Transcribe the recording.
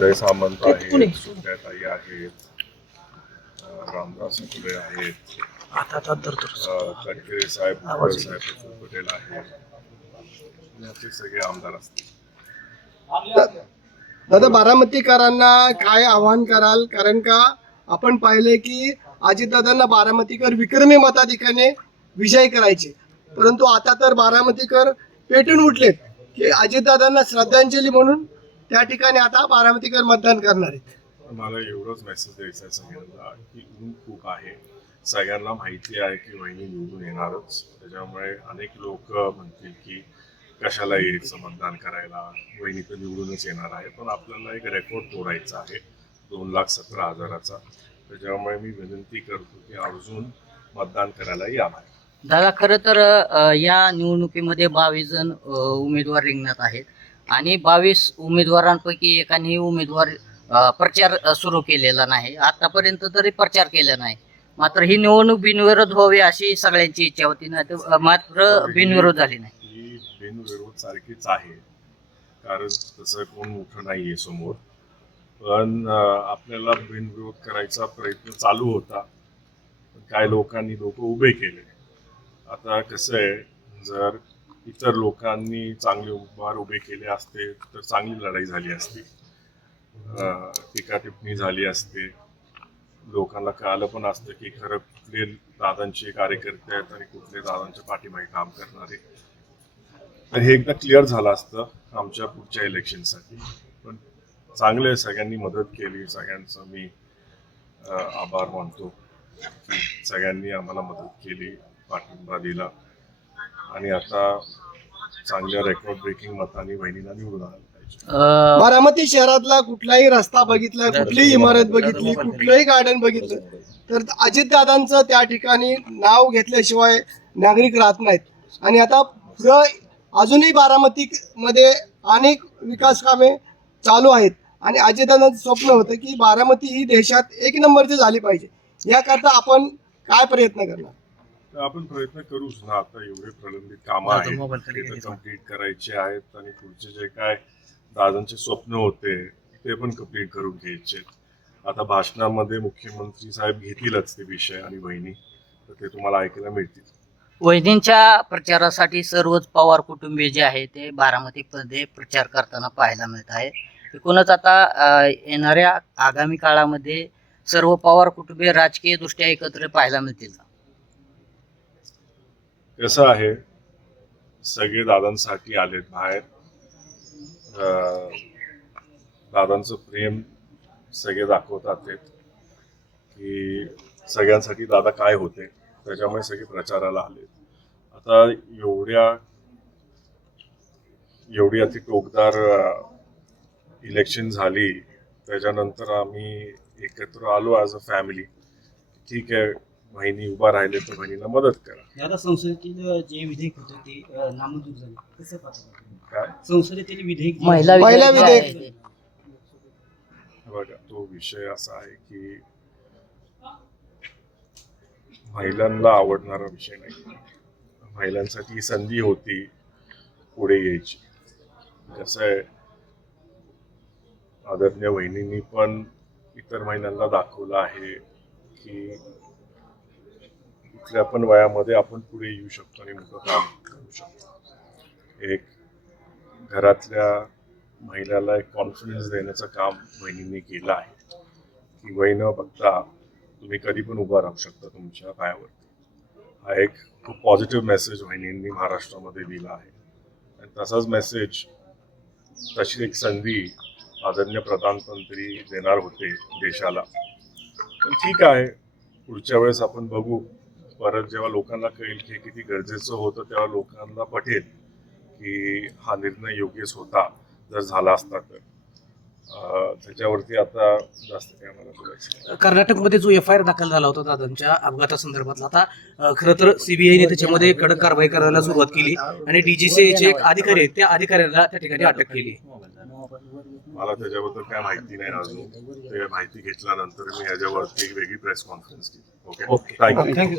उदय सामंत आहेत, सुप्रियाताई आहेत, रामदास फुले आहेत, तटकरे साहेब, पटेल आहेत, असे सगळे आमदार असतील. दादा, बारामतीकरांना काय आव्हान कराल? कारण का आपण पाहिले की अजितदादांना बारामतीकर विक्रमी मताधिक्याने विजय करायचे, परंतु आता तर बारामतीकर पेटून उठलेत की अजितदादांना श्रद्धांजली म्हणून त्या ठिकाणी आता बारामतीकर मतदान करणार आहेत. मला एवढंच मेसेज द्यायचा आहे सगळ्यांना की ऊन खूप आहे. सगळ्यांना माहिती आहे की वहिनी निवडून येणारच. त्याच्यामुळे अनेक लोक म्हणतील की कशाला यायचं मतदान करायला, वहिनी तर निवडूनच येणार आहे. पण आपल्याला एक रेकॉर्ड तोडायचा आहे 2,17,000चा. त्याच्यामुळे मी विनंती करतो की आवर्जून मतदान करायला यावं. दादा, खरं तर या निवडणुकीमध्ये 22 जण उमेदवार रिंगणात आहेत आणि 22 उमेदवारांपैकी एकानेही उमेदवार प्रचार सुरू केलेला नाही. आतापर्यंत तरी प्रचार केला नाही. मात्र ही निवडणूक बिनविरोध व्हावी अशी सगळ्यांची इच्छा होती ना, मात्र बिनविरोध झाली नाही. ही बिनविरोध सारखीच आहे, कारण तसं कोण मोठं नाहीये समोर. पण आपल्याला बिनविरोध करायचा प्रयत्न चालू होता. काय लोकांनी लोक उभे केले. आता कसं आहे, जर इतर लोकांनी चांगले उमेदवार उभे केले असते तर चांगली लढाई झाली असती, टीका टिप्पणी झाली असते, लोकांना कळालं पण असतं की खरं कुठले दादांचे कार्यकर्ते आहेत आणि कुठले दादांच्या पाठीमागे काम करणारे. तर हे एकदा क्लिअर झालं असतं आमच्या पुढच्या इलेक्शनसाठी. पण चांगले सगळ्यांनी मदत केली. सगळ्यांचं मी आभार मानतो की सगळ्यांनी आम्हाला मदत केली, पाठिंबा दिला आणि आता चांगल्या रेकॉर्ड ब्रेकिंग मतांनी वहिनीला निवडून आलं पाहिजे. बारामती शहरातला कुठलाही रस्ता बघितला, कुठलीही इमारत बघितली, कुठलंही गार्डन बघितलं तर अजितदादांचं त्या ठिकाणी नाव घेतल्याशिवाय नागरिक राहत नाहीत. आणि आता अजूनही बारामतीमध्ये अनेक विकास कामे चालू आहेत आणि अजितदादांचं स्वप्न होतं की बारामती ही देशात 1 नंबरची झाली पाहिजे. याकरता आपण काय प्रयत्न करणार? आपण प्रयत्न करूच ना. आता एवढे प्रलंबित कामं आहेत ते कम्प्लीट करायचे आहेत आणि पुढचे जे काय दादांचे स्वप्न होते ते पण कम्प्लीट करून घ्यायचे. आता भाषणामध्ये मुख्यमंत्री साहेब घेतीलच ते विषय आणि वहिनी, तर ते तुम्हाला ऐकायला मिळतील. वहिनींच्या प्रचारासाठी सर्वच पवार कुटुंबीय जे आहे ते बारामतीमध्ये प्रचार करताना पाहायला मिळत आहे. एकूणच आता येणाऱ्या आगामी काळामध्ये सर्व पवार कुटुंबीय राजकीय दृष्ट्या एकत्र पाहायला मिळतील. कसं आहे, सगळे दादांसाठी आलेत बाहेर. दादांचं प्रेम सगळे दाखवतात की सगळ्यांसाठी दादा काय होते, त्याच्यामुळे सगळे प्रचाराला आलेत. आता एवढी अति टोकदार इलेक्शन झाली, त्याच्यानंतर आम्ही एकत्र आलो ॲज अ फॅमिली. ठीक आहे, वहिनी उभा राहिले तर बहिणीला मदत करा. आता संसदेतील जे विधेयक होते ते नामंजूर झाले, कसं पाहता? काय संसदेतील विधेयक महिला विधेयक बघा, तो विषय असा आहे की महिलांना आवडणारा विषय नाही. महिलांसाठी ही संधी होती पुढे यायची. कसं आहे, आदरणीय वहिनींनी पण इतर महिलांना दाखवलं आहे की कुठल्या पण वयामध्ये आपण पुढे येऊ शकतो आणि मोठं काम करू शकतो. एक घरातल्या महिलाला एक कॉन्फिडन्स देण्याचं काम वहिनींनी केलं आहे की वय न बघता तुम्ही कधी पण उभा राहू शकता तुमच्या पायावरती. हा एक खूप पॉझिटिव्ह मेसेज वहिनींनी महाराष्ट्रामध्ये दिला आहे. आणि तसाच मेसेज, तशी एक संधी आदरणीय प्रधानमंत्री देणार होते देशाला. पण ठीक आहे, पुढच्या वेळेस आपण बघू. परत जेव्हा लोकांना कळेल की किती गरजेचं होतं, तेव्हा लोकांना पटेल की हा निर्णय योग्यच होता जर झाला असता तर. त्याच्यावरती आता जास्त काय मला बोलायचं. कर्नाटकमध्ये जो FIR दाखल झाला होता दादांच्या अपघातासंदर्भातला, आता खरं तर CBIने त्याच्यामध्ये कडक कारवाई करायला सुरुवात केली आणि DGCAचे एक अधिकारी आहेत, त्या अधिकाऱ्याला त्या ठिकाणी अटक केली. मला त्याच्याबद्दल काय माहिती नाही अजून. ते माहिती घेतल्यानंतर मी याच्यावरती एक वेगळी प्रेस कॉन्फरन्स केली. Okay, thank you.